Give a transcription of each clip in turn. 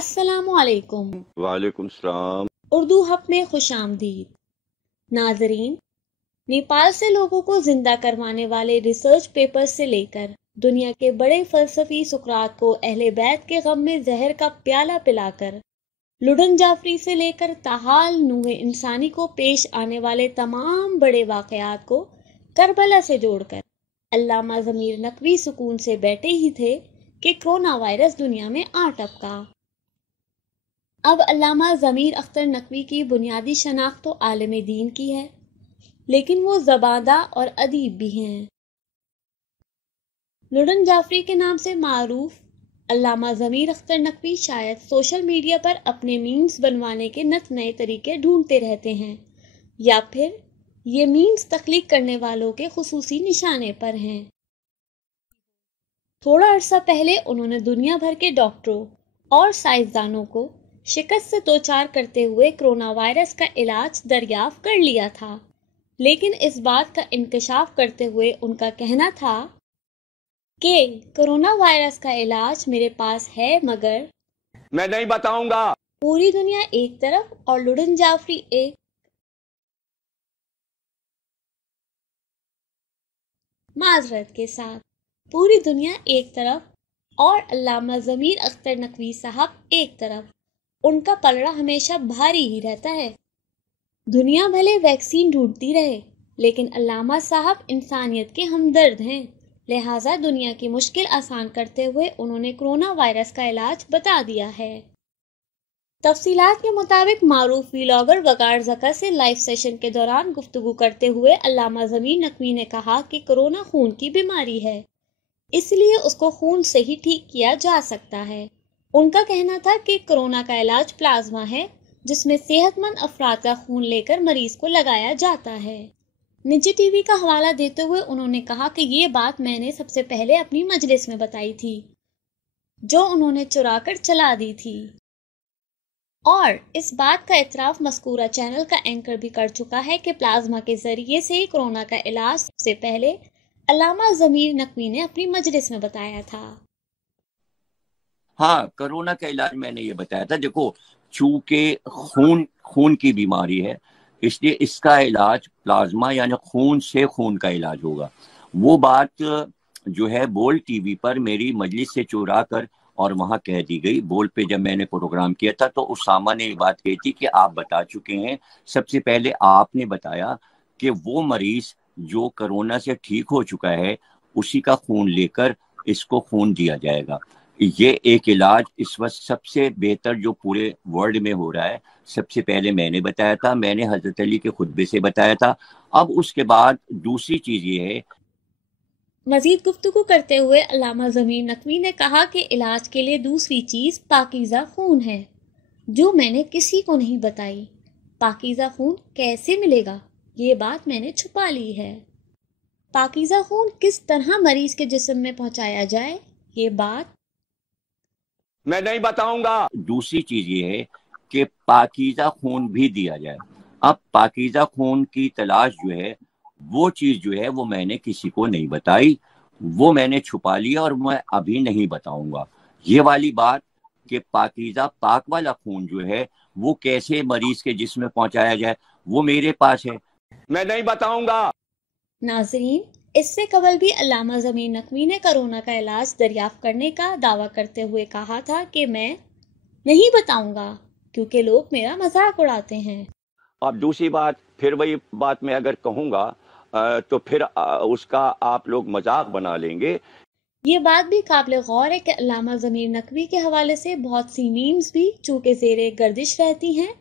السلام علیکم۔ وعلیکم السلام۔ اردو ہب میں خوش آمدید۔ ناظرین، نیپال سے لوگوں کو زندہ کروانے والے ریسرچ پیپر سے لے کر دنیا کے بڑے فلسفی سقراط کو اہل بیت کے غم میں زہر کا پیالہ پلا کر، لڈن جعفری سے لے کر تاحال نوح انسانی کو پیش آنے والے تمام بڑے واقعات کو کربلا سے جوڑ کر علامہ ضمیر نقوی سکون سے بیٹھے ہی تھے کہ کرونا وائرس دنیا میں آ ٹپکا۔ اب علامہ ضمیر اختر نقوی کی بنیادی شناخت تو عالم دین کی ہے، لیکن وہ زباندہ اور ادیب بھی ہیں۔ لڈن جعفری کے نام سے معروف علامہ ضمیر اختر نقوی شاید سوشل میڈیا پر اپنے میمز بنوانے کے نت نئے طریقے ڈھونڈتے رہتے ہیں، یا پھر یہ میمز تخلیق کرنے والوں کے خصوصی نشانے پر ہیں۔ تھوڑا عرصہ پہلے انہوں نے دنیا بھر کے ڈاکٹروں اور سائنسدانوں کو شکست سے دوچار کرتے ہوئے کرونا وائرس کا علاج دریافت کر لیا تھا، لیکن اس بات کا انکشاف کرتے ہوئے ان کا کہنا تھا کہ کرونا وائرس کا علاج میرے پاس ہے مگر میں نہیں بتاؤں گا۔ پوری دنیا ایک طرف اور لڈن جعفری ایک معذرت کے ساتھ پوری دنیا ایک طرف اور علامہ ضمیر اختر نقوی صاحب ایک طرف، ان کا پلڑا ہمیشہ بھاری ہی رہتا ہے۔ دنیا بھلے ویکسین ڈھونڈتی رہے، لیکن علامہ صاحب انسانیت کے ہمدرد ہیں، لہٰذا دنیا کی مشکل آسان کرتے ہوئے انہوں نے کرونا وائرس کا علاج بتا دیا ہے۔ تفصیلات کے مطابق معروف ویلاگر وقار زکا سے لائیو سیشن کے دوران گفتگو کرتے ہوئے علامہ ضمیر نقوی نے کہا کہ کرونا خون کی بیماری ہے، اس لیے اس کو خون سے ہی ٹھیک کیا جا سکتا ہے۔ ان کا کہنا تھا کہ کرونا کا علاج پلازما ہے، جس میں صحت مند افراد کا خون لے کر مریض کو لگایا جاتا ہے۔ نجی ٹی وی کا حوالہ دیتے ہوئے انہوں نے کہا کہ یہ بات میں نے سب سے پہلے اپنی مجلس میں بتائی تھی، جو انہوں نے چرا کر چلا دی تھی، اور اس بات کا اعتراف مذکورہ چینل کا اینکر بھی کر چکا ہے کہ پلازما کے ذریعے سے کرونا کا علاج سب سے پہلے علامہ ضمیر نقوی نے اپنی مجلس میں بتایا تھا۔ ہاں، کرونا کا علاج میں نے یہ بتایا تھا۔ دیکھو، چونکہ خون کی بیماری ہے، اس لیے اس کا علاج پلازما یعنی خون سے خون کا علاج ہوگا۔ وہ بات جو ہے بول ٹی وی پر میری مجلس سے چورا کر اور وہاں کہہ دی گئی۔ بول پہ جب میں نے پروگرام کیا تھا تو اسامہ نے یہ بات کہی تھی کہ آپ بتا چکے ہیں، سب سے پہلے آپ نے بتایا کہ وہ مریض جو کرونا سے ٹھیک ہو چکا ہے اسی کا خون لے کر اس کو خون دیا جائے گا۔ یہ ایک علاج اس وقت سب سے بہتر جو پورے ورلڈ میں ہو رہا ہے، سب سے پہلے میں نے بتایا تھا، میں نے حضرت علی کے خطبے سے بتایا تھا۔ اب اس کے بعد دوسری چیز یہ ہے۔ مزید گفتگو کرتے ہوئے علامہ ضمیر نقوی نے کہا کہ علاج کے لیے دوسری چیز پاکیزہ خون ہے، جو میں نے کسی کو نہیں بتائی۔ پاکیزہ خون کیسے ملے گا، یہ بات میں نے چھپا لی ہے۔ پاکیزہ خون کس طرح مریض کے جسم میں پہنچایا جائے، یہ بات میں نہیں بتاؤں گا۔ دوسری چیز یہ ہے کہ پاکیزہ خون بھی دیا جائے۔ اب پاکیزہ خون کی تلاش جو ہے، وہ چیز جو ہے وہ میں نے کسی کو نہیں بتائی، وہ میں نے چھپا لیا اور میں ابھی نہیں بتاؤں گا۔ یہ والی بات کہ پاکیزہ پاک والا خون جو ہے وہ کیسے مریض کے جسم میں پہنچایا جائے، وہ میرے پاس ہے، میں نہیں بتاؤں گا۔ ناظرین، اس سے قبل بھی علامہ ضمیر نقوی نے کرونا کا علاج دریافت کرنے کا دعویٰ کرتے ہوئے کہا تھا کہ میں نہیں بتاؤں گا کیونکہ لوگ میرا مذاق اڑاتے ہیں۔ اب دوسری بات، پھر وہی بات میں اگر کہوں گا تو پھر اس کا آپ لوگ مذاق بنا لیں گے۔ یہ بات بھی قابل غور ہے کہ علامہ ضمیر نقوی کے حوالے سے بہت سی میمز بھی چونکہ زیر گردش رہتی ہیں،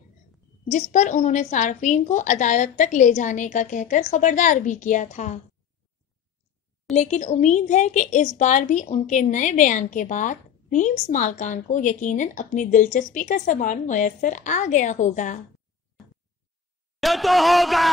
جس پر انہوں نے صارفین کو عدالت تک لے جانے کا کہہ کر خبردار بھی کیا تھا، لیکن امید ہے کہ اس بار بھی ان کے نئے بیان کے بعد میمز مالکان کو یقیناً اپنی دلچسپی کا سامان میسر آ گیا ہوگا۔ یہ تو ہوگا۔